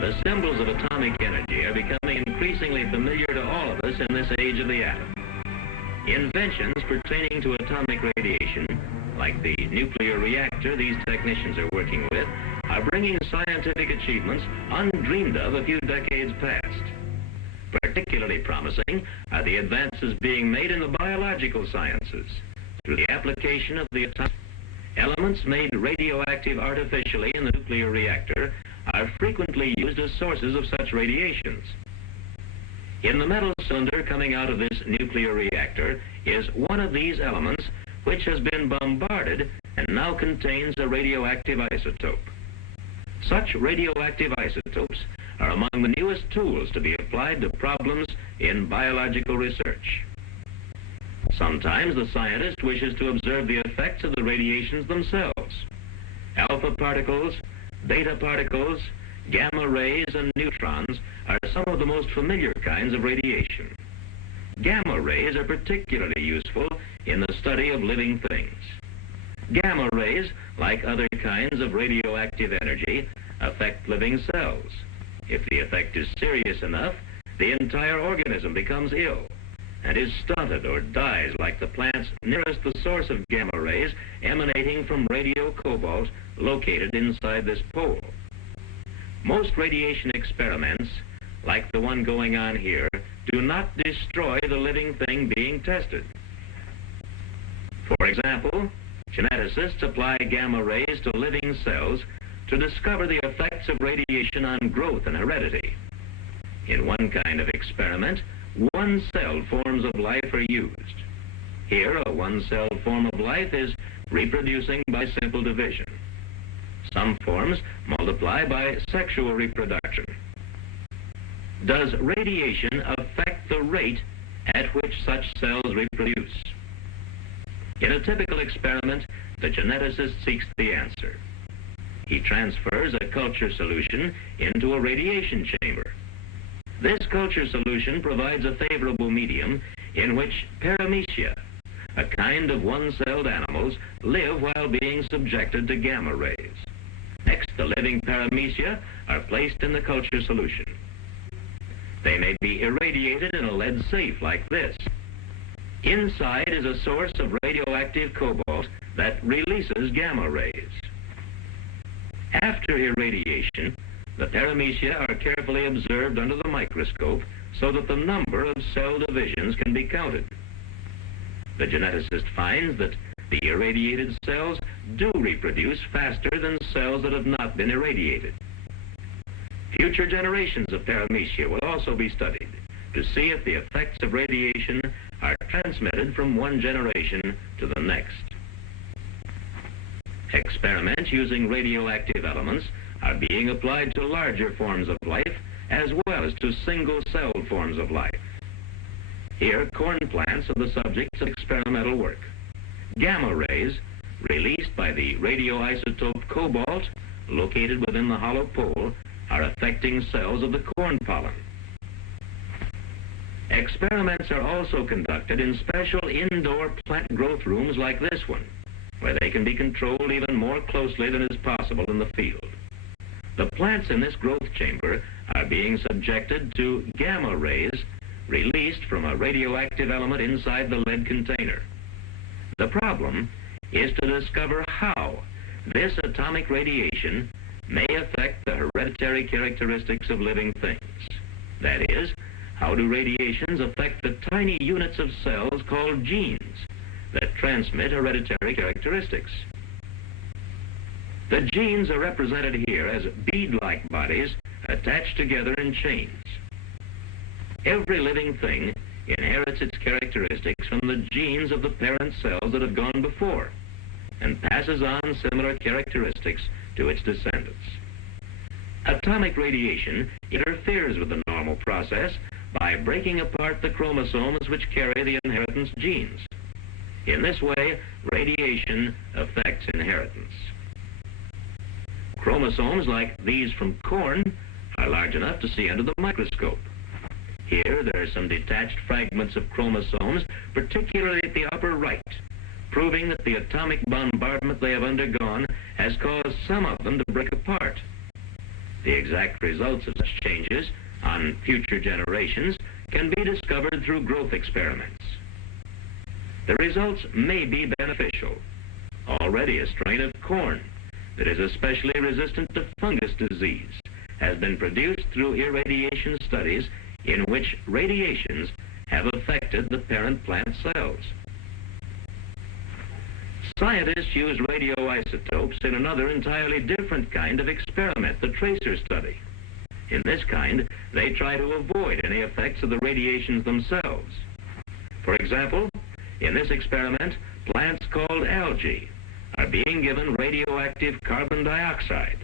The symbols of atomic energy are becoming increasingly familiar to all of us in this age of the atom. Inventions pertaining to atomic radiation, like the nuclear reactor these technicians are working with, are bringing scientific achievements undreamed of a few decades past. Particularly promising are the advances being made in the biological sciences through the application of the atomic elements made radioactive artificially in the nuclear reactor are frequently used as sources of such radiations. In the metal cylinder coming out of this nuclear reactor is one of these elements which has been bombarded and now contains a radioactive isotope. Such radioactive isotopes are among the newest tools to be applied to problems in biological research. Sometimes the scientist wishes to observe the effects of the radiations themselves. Alpha particles, beta particles, gamma rays, and neutrons are some of the most familiar kinds of radiation. Gamma rays are particularly useful in the study of living things. Gamma rays, like other kinds of radioactive energy, affect living cells. If the effect is serious enough, the entire organism becomes ill and is stunted or dies, like the plants nearest the source of gamma rays emanating from radiocobalt located inside this pole. Most radiation experiments, like the one going on here, do not destroy the living thing being tested. For example, geneticists apply gamma rays to living cells to discover the effects of radiation on growth and heredity. In one kind of experiment, one cell forms of life are used. Here, a one-cell form of life is reproducing by simple division. Some forms multiply by sexual reproduction. Does radiation affect the rate at which such cells reproduce? In a typical experiment, the geneticist seeks the answer. He transfers a culture solution into a radiation chamber. This culture solution provides a favorable medium in which paramecia, a kind of one-celled animals, live while being subjected to gamma rays. Next, the living paramecia are placed in the culture solution. They may be irradiated in a lead safe like this. Inside is a source of radioactive cobalt that releases gamma rays. After irradiation, the paramecia are carefully observed under the microscope so that the number of cell divisions can be counted. The geneticist finds that the irradiated cells do reproduce faster than cells that have not been irradiated. Future generations of paramecia will also be studied to see if the effects of radiation are transmitted from one generation to the next. Experiments using radioactive elements are being applied to larger forms of life as well as to single-celled forms of life. Here, corn plants are the subjects of experimental work. Gamma rays, released by the radioisotope cobalt, located within the hollow pole, are affecting cells of the corn pollen. Experiments are also conducted in special indoor plant growth rooms like this one, where they can be controlled even more closely than is possible in the field. The plants in this growth chamber are being subjected to gamma rays released from a radioactive element inside the lead container. The problem is to discover how this atomic radiation may affect the hereditary characteristics of living things. That is, how do radiations affect the tiny units of cells called genes that transmit hereditary characteristics? The genes are represented here as bead-like bodies attached together in chains. Every living thing inherits its characteristics from the genes of the parent cells that have gone before and passes on similar characteristics to its descendants. Atomic radiation interferes with the normal process by breaking apart the chromosomes which carry the inheritance genes. In this way, radiation affects inheritance. Chromosomes like these from corn are large enough to see under the microscope. Here, there are some detached fragments of chromosomes, particularly at the upper right, proving that the atomic bombardment they have undergone has caused some of them to break apart. The exact results of such changes on future generations can be discovered through growth experiments. The results may be beneficial. Already a strain of corn that is especially resistant to fungus disease has been produced through irradiation studies in which radiations have affected the parent plant cells. Scientists use radioisotopes in another entirely different kind of experiment, the tracer study. In this kind, they try to avoid any effects of the radiations themselves. For example, in this experiment, plants called algae are being given radioactive carbon dioxide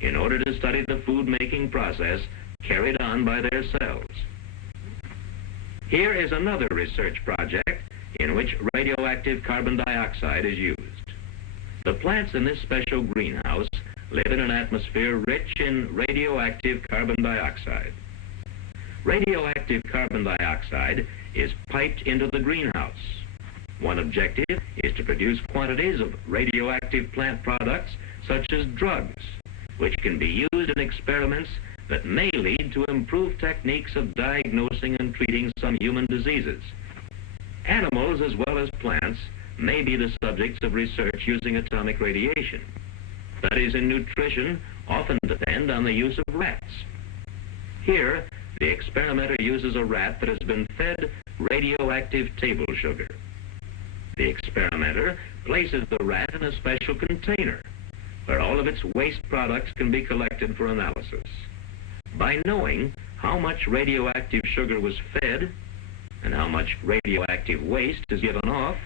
in order to study the food-making process carried on by their cells. Here is another research project in which radioactive carbon dioxide is used. The plants in this special greenhouse live in an atmosphere rich in radioactive carbon dioxide. Radioactive carbon dioxide is piped into the greenhouse. One objective is to produce quantities of radioactive plant products such as drugs, which can be used in experiments that may lead to improved techniques of diagnosing and treating some human diseases. Animals as well as plants may be the subjects of research using atomic radiation. Studies in nutrition often depend on the use of rats. Here, the experimenter uses a rat that has been fed radioactive table sugar. The experimenter places the rat in a special container where all of its waste products can be collected for analysis. By knowing how much radioactive sugar was fed and how much radioactive waste is given off,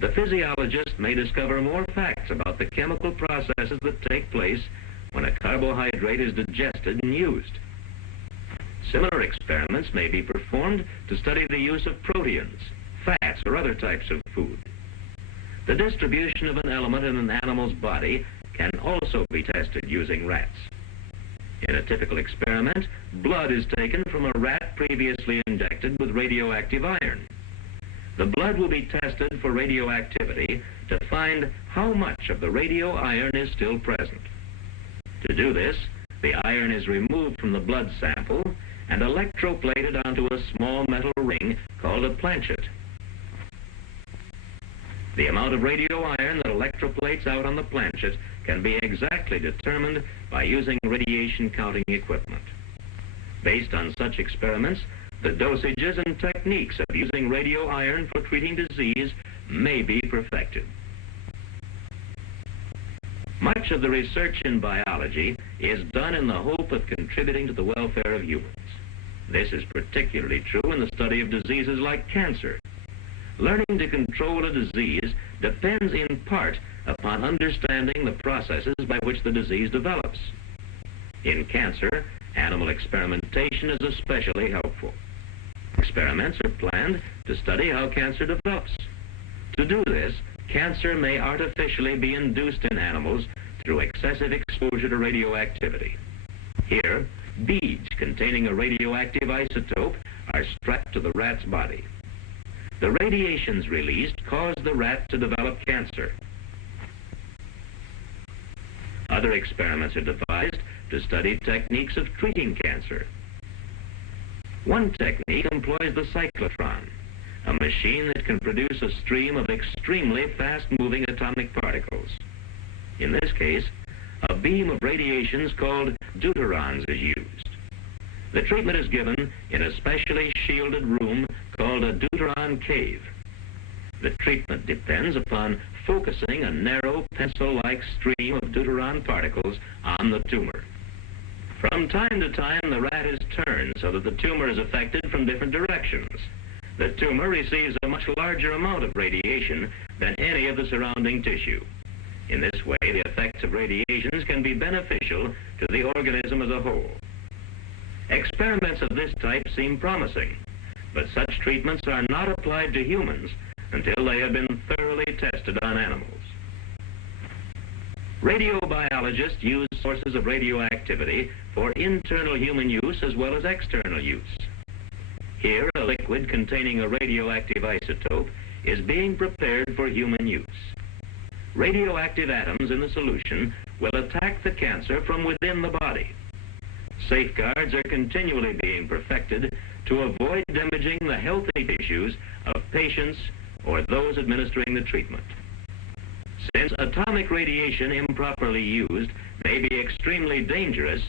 the physiologist may discover more facts about the chemical processes that take place when a carbohydrate is digested and used. Similar experiments may be performed to study the use of proteins, fats, or other types of food. The distribution of an element in an animal's body can also be tested using rats. In a typical experiment, blood is taken from a rat previously injected with radioactive iron. The blood will be tested for radioactivity to find how much of the radio iron is still present. To do this, the iron is removed from the blood sample and electroplated onto a small metal ring called a planchet. The amount of radio iron that electroplates out on the planchet can be exactly determined by using radiation counting equipment. Based on such experiments, the dosages and techniques of using radio iron for treating disease may be perfected. Much of the research in biology is done in the hope of contributing to the welfare of humans. This is particularly true in the study of diseases like cancer. Learning to control a disease depends in part upon understanding the processes by which the disease develops. In cancer, animal experimentation is especially helpful. Experiments are planned to study how cancer develops. To do this, cancer may artificially be induced in animals through excessive exposure to radioactivity. Here, beads containing a radioactive isotope are strapped to the rat's body. The radiations released cause the rat to develop cancer. Other experiments are devised to study techniques of treating cancer. One technique employs the cyclotron, a machine that can produce a stream of extremely fast-moving atomic particles. In this case, a beam of radiations called deuterons is used. The treatment is given in a specially shielded room called a deuteron cave. The treatment depends upon focusing a narrow pencil-like stream of deuteron particles on the tumor. From time to time, the rat is turned so that the tumor is affected from different directions. The tumor receives a much larger amount of radiation than any of the surrounding tissue. In this way, the effects of radiations can be beneficial to the organism as a whole. Experiments of this type seem promising, but such treatments are not applied to humans until they have been thoroughly tested on animals. Radiobiologists use sources of radioactivity for internal human use as well as external use. Here, a liquid containing a radioactive isotope is being prepared for human use. Radioactive atoms in the solution will attack the cancer from within the body. Safeguards are continually being perfected to avoid damaging the healthy tissues of patients or those administering the treatment. Since atomic radiation improperly used may be extremely dangerous,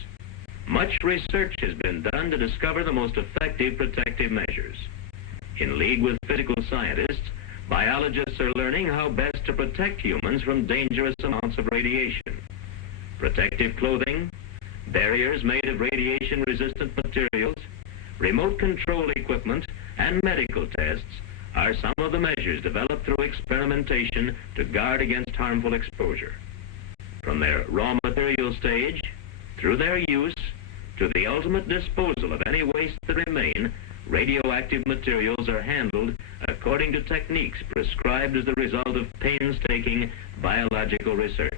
much research has been done to discover the most effective protective measures. In league with physical scientists, biologists are learning how best to protect humans from dangerous amounts of radiation. Protective clothing, barriers made of radiation-resistant materials, remote control equipment, and medical tests are some of the measures developed through experimentation to guard against harmful exposure. From their raw material stage, through their use, to the ultimate disposal of any waste that remain, radioactive materials are handled according to techniques prescribed as the result of painstaking biological research.